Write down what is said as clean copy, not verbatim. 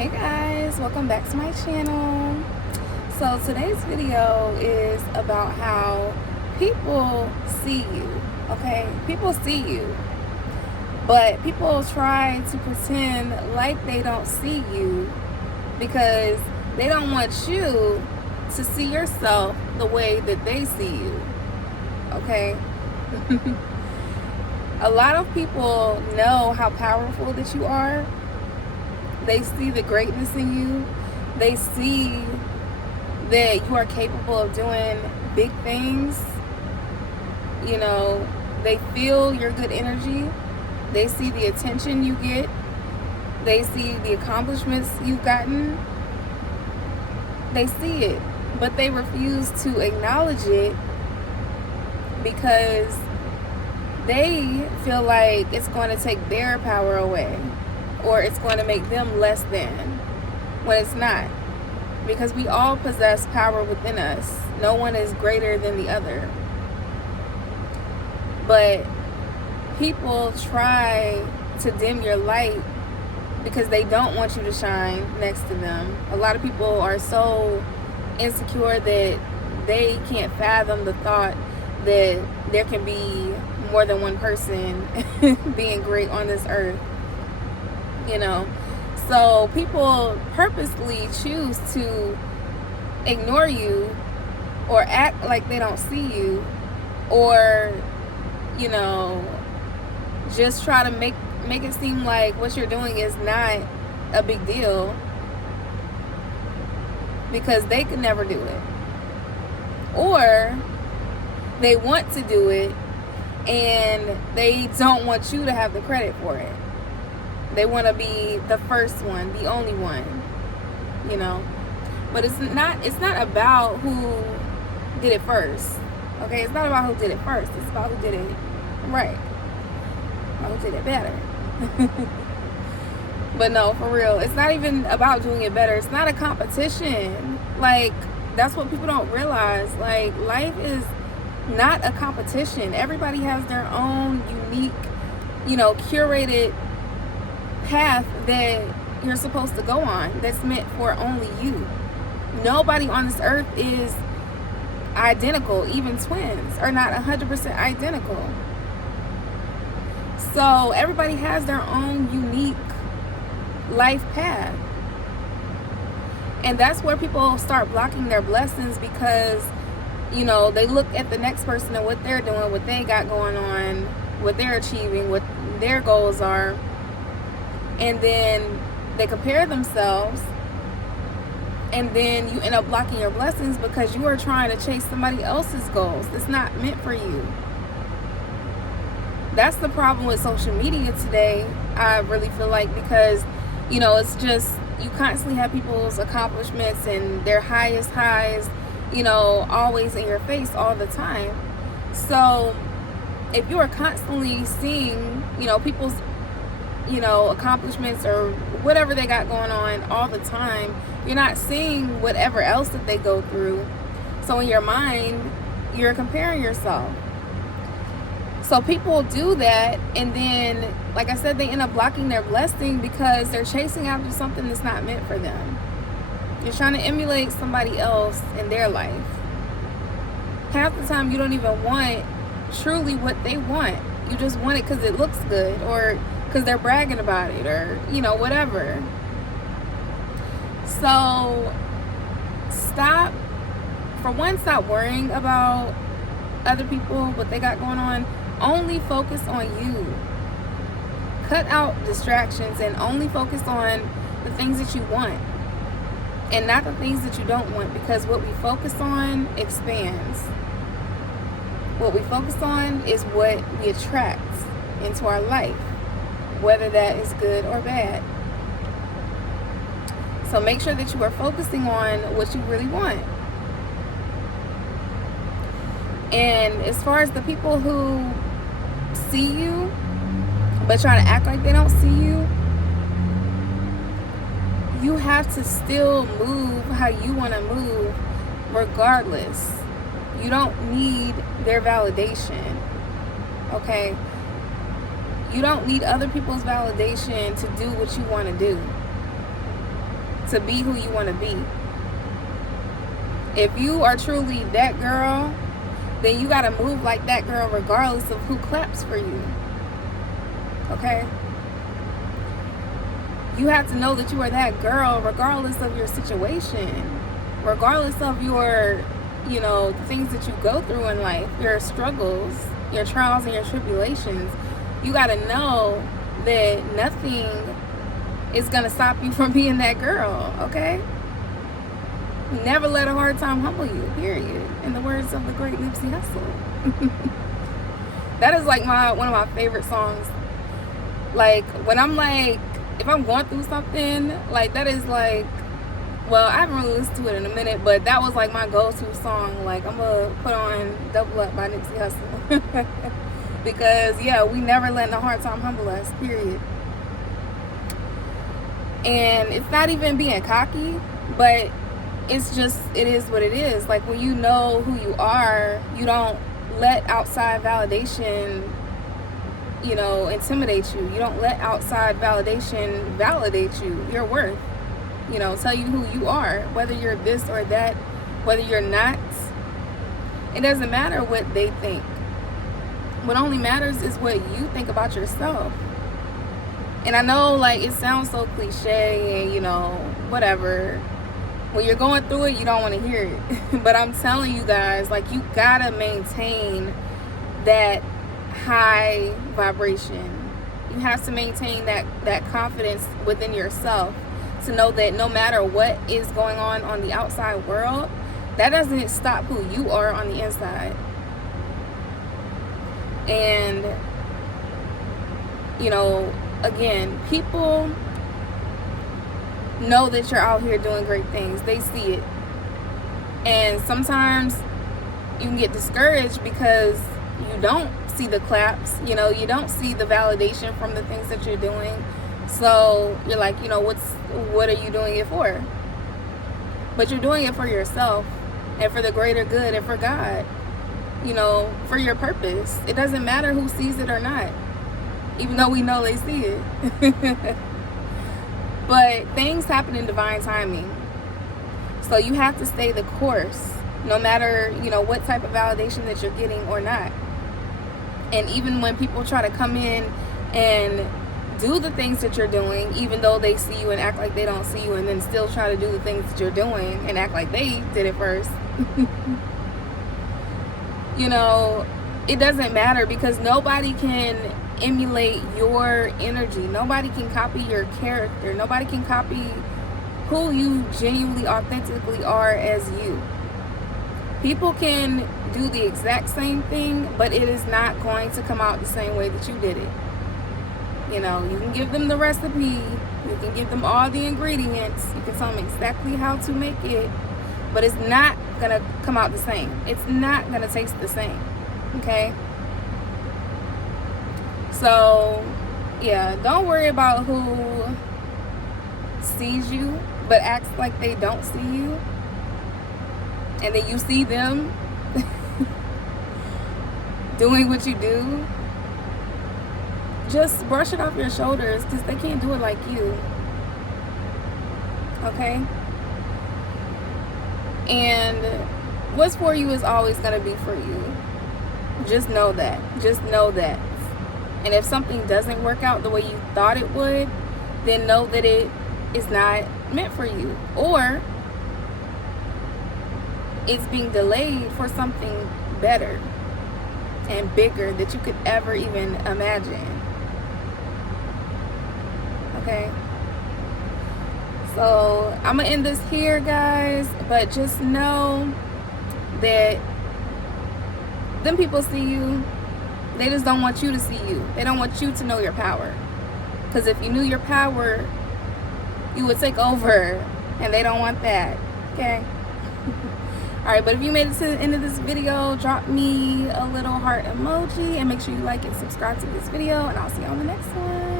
Hey guys, welcome back to my channel. So today's video is about how people see you, okay? People see you, but people try to pretend like they don't see you because they don't want you to see yourself the way that they see you, okay? A lot of people know how powerful that you are. They see the greatness in you. They see that you are capable of doing big things. You know, they feel your good energy. They see the attention you get. They see the accomplishments you've gotten. They see it, but they refuse to acknowledge it because they feel like it's going to take their power away, or it's going to make them less than, when it's not. Because we all possess power within us. No one is greater than the other. But people try to dim your light because they don't want you to shine next to them. A lot of people are so insecure that they can't fathom the thought that there can be more than one person being great on this earth. You know, so people purposely choose to ignore you or act like they don't see you, or, you know, just try to make it seem like what you're doing is not a big deal because they could never do it, or they want to do it and they don't want you to have the credit for it. They want to be the first one, the only one, you know. But it's not about who did it first. Okay, it's not about who did it first. It's about who did it right. Or who did it better. But no, for real, it's not even about doing it better. It's not a competition. Like, that's what people don't realize. Like, life is not a competition. Everybody has their own unique, you know, curated path that you're supposed to go on, that's meant for only you. Nobody on this earth is identical. Even twins are not 100% identical. So everybody has their own unique life path, and that's where people start blocking their blessings because, you know, they look at the next person and what they're doing, what they got going on, what they're achieving, what their goals are. And then they compare themselves, and then you end up blocking your blessings because you are trying to chase somebody else's goals. It's not meant for you. That's the problem with social media today, I really feel like, because, you know, it's just, you constantly have people's accomplishments and their highest highs, you know, always in your face all the time. So if you are constantly seeing, you know, people's, you know, accomplishments or whatever they got going on all the time, you're not seeing whatever else that they go through. So in your mind, you're comparing yourself. So people do that, and then, like I said, they end up blocking their blessing because they're chasing after something that's not meant for them. You're trying to emulate somebody else in their life. Half the time you don't even want truly what they want. You just want it because it looks good, or because they're bragging about it, or, you know, whatever. So stop worrying about other people, what they got going on. Only focus on you. Cut out distractions and only focus on the things that you want and not the things that you don't want, because what we focus on expands. What we focus on is what we attract into our life, whether that is good or bad. So make sure that you are focusing on what you really want. And as far as the people who see you but try to act like they don't see you, you have to still move how you want to move regardless. You don't need their validation, okay? You don't need other people's validation to do what you want to do. to be who you want to be. If you are truly that girl, then you got to move like that girl regardless of who claps for you. Okay? You have to know that you are that girl regardless of your situation, regardless of your, the things that you go through in life, your struggles, your trials and your tribulations. You got to know that nothing is going to stop you from being that girl, okay? Never let a hard time humble you, period. In the words of the great Nipsey Hussle. That is like one of my favorite songs. Like, when I'm like, if I'm going through something, like, that is like, well, I haven't really listened to it in a minute, but that was like my go-to song. Like, I'm going to put on Double Up by Nipsey Hussle. Because, yeah, we never let a hard time humble us, period. And it's not even being cocky, but it's just, it is what it is. Like, when you know who you are, you don't let outside validation, intimidate you. You don't let outside validation validate you, your worth. Tell you who you are, whether you're this or that, whether you're not. It doesn't matter what they think. What only matters is what you think about yourself. And I know, like, it sounds so cliche and, whatever. When you're going through it, you don't want to hear it. But I'm telling you guys, like, you gotta maintain that high vibration. You have to maintain that confidence within yourself to know that no matter what is going on the outside world, that doesn't stop who you are on the inside. And, again, people know that you're out here doing great things. They see it. And sometimes you can get discouraged because you don't see the claps, you don't see the validation from the things that you're doing. So you're like, what are you doing it for? But you're doing it for yourself and for the greater good and for God, for your purpose. It doesn't matter who sees it or not, even though we know they see it. But things happen in divine timing. So you have to stay the course, no matter, what type of validation that you're getting or not. And even when people try to come in and do the things that you're doing, even though they see you and act like they don't see you, and then still try to do the things that you're doing and act like they did it first. It doesn't matter, because nobody can emulate your energy. Nobody can copy your character. Nobody can copy who you genuinely, authentically are as you. People can do the exact same thing, but it is not going to come out the same way that you did it. You can give them the recipe, you can give them all the ingredients, you can tell them exactly how to make it, but it's not gonna come out the same. It's not gonna taste the same. Okay? So, yeah, don't worry about who sees you, but acts like they don't see you. And then you see them doing what you do. Just brush it off your shoulders, because they can't do it like you. Okay? And what's for you is always going to be for you. Just know that. Just know that. And if something doesn't work out the way you thought it would, then know that it is not meant for you. Or it's being delayed for something better and bigger that you could ever even imagine. Okay? So I'm gonna end this here, guys, but just know that them people see you. They just don't want you to see you. They don't want you to know your power. Because if you knew your power, you would take over, and they don't want that. Okay? Alright, but if you made it to the end of this video, drop me a little heart emoji, and make sure you like and subscribe to this video, and I'll see you on the next one.